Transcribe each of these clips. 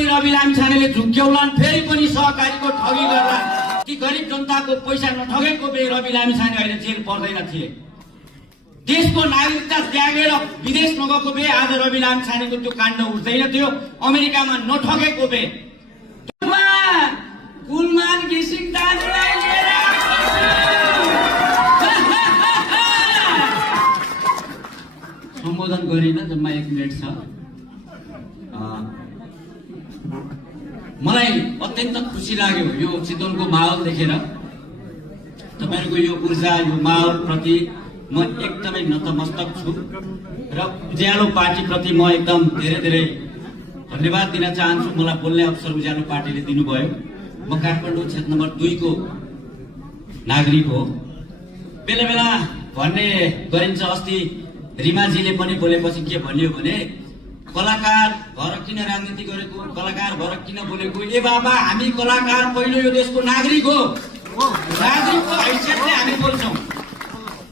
पनि रवि लामिछानेले झुक्क्याउलान्, फेरि पनि सहकारीको ठगी गर्लान् कि गरिब जनताको पैसा नठगेको भए रवि लामिछाने अहिले जेल पर्दैन थिए। देशको नागरिकता त्यागेर विदेश नगएको भए आज रवि लामिछानेको त्यो काण्ड उठ्दैन थियो। अमेरिकामा नठगेको भए कुलमान घिसिङ दाजुलाई लिएर सम्बोधन गरिन, जम्मा 1 मिनेट छ। मलाई अत्यन्त खुसी लाग्यो यो चितवनको माहौल देखेर। तपाईहरुको यो ऊर्जा, यो माहौल प्रति म एकदमै नतमस्तक छु र उज्यालो पार्टी प्रति म एकदम धेरै धन्यवाद दिन चाहन्छु। मलाई बोल्ने अवसर उज्यालो पार्टीले दिनुभयो। म काठमाडौँ क्षेत्र नम्बर 2 को नागरिक हो। बेला बेला भन्ने गरिन्छ, अस्ति रिमाजीले पनि बोलेपछि के भन्यो भने कलाकार भएर किन राजनीति गरेको, कलाकार भएर किन बोलेको। ए बाबा, हामी कलाकार पहिलो यो देशको नागरिक हो। नागरिकको हैसियतले हामी बोल्छौं।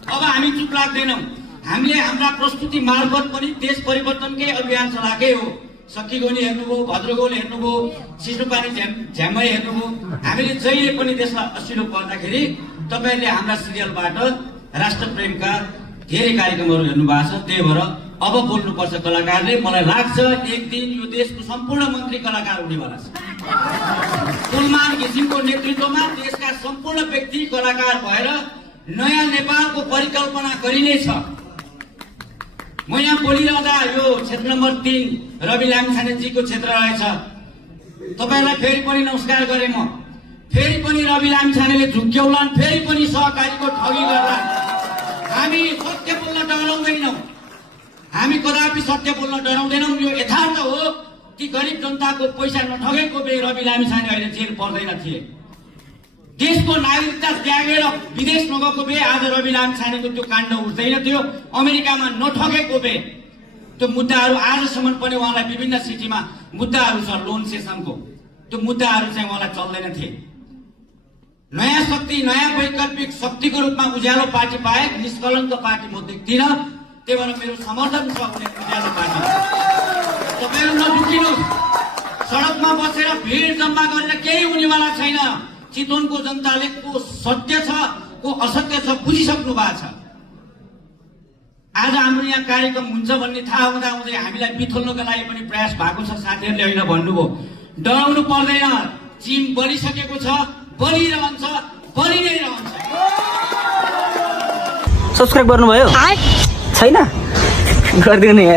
अब हामी चुप लाग्दैनौं। हामीले हाम्रा प्रस्तुति मार्फत पनि देश परिवर्तनकै अभियान चलाएकै हो। सखीगोनी हेर्नुभयो, भद्रगोल हेर्नुभयो, सिसुपानी झ्याम्मै हेर्नुभयो। हामीले जहिले पनि देशलाई असिलो पर्दाखेरि तपाईहरुले हाम्रा सिरियलबाट राष्ट्र प्रेमका धेरै कार्यक्रमहरू हेर्नु भएको छ। त्यही भएर अब बोल्नुपर्छ कलाकारले। मलाई लाग्छ एक दिन यो देशको सम्पूर्ण मन्त्री कलाकार हुनेवाला छ। कुलमान घिसिङको नेतृत्वमा देशका सम्पूर्ण व्यक्ति कलाकार भएर नयाँ नेपालको परिकल्पना गरिनेछ। म यहाँ बोलिरहँदा यो क्षेत्र नम्बर 3 रवि लामिछानेजीको क्षेत्र रहेछ। तपाईहरुलाई फेरि पनि नमस्कार गरे। म फेरि पनि रवि लामिछानेले झुक्क्याउलान्, फेरि पनि सहकारीको ठगी गर्लान्। हामी सत्य बोल्न डराउँदैनौं। हामी कदापि सत्य बोल्न डराउँदैनौं। यो यथार्थ हो कि गरिब जनताको पैसा नठगेको भए रवि लामिछाने अहिले जेल पर्दैन थिए। देशको नागरिकता त्यागेर विदेश नगएको भए आज रवि लामिछानेको त्यो काण्ड उठ्दैन थियो। अमेरिकामा नठगेको भए त्यो मुद्दाहरू आजसम्म पनि उहाँलाई विभिन्न सिटीमा मुद्दाहरू छ लोन सेसनको, त्यो मुद्दाहरू चाहिँ उहाँलाई चल्दैन थिए। नयाँ शक्ति, नयाँ वैकल्पिक शक्तिको रूपमा उज्यालो पार्टी बाहेक निष्कलङ्क पार्टी म देख्दिनँ। त्यही भएर मेरो समर्थन छ उज्यालो पार्टी। तपाईहरु नझुकिनुहोस्। सडकमा बसेर भिड जम्मा गरेर केही हुनेवाला छैन। चितवनको जनताले को सत्य छ को असत्य छ बुझिसक्नु भएको छ। आज हाम्रो यहाँ कार्यक्रम हुन्छ भन्ने थाहा हुँदै हामीलाई बिथोल्नको लागि पनि प्रयास भएको छ। साथीहरूले होइन भन्नुभयो, डराउनु पर्दैन। चिम बलिसकेको छ, बलिरहन्छ, बलि नै रहन्छ। सब्स्क्राइब गर्नुभयो छैन? गरिदिनु यार।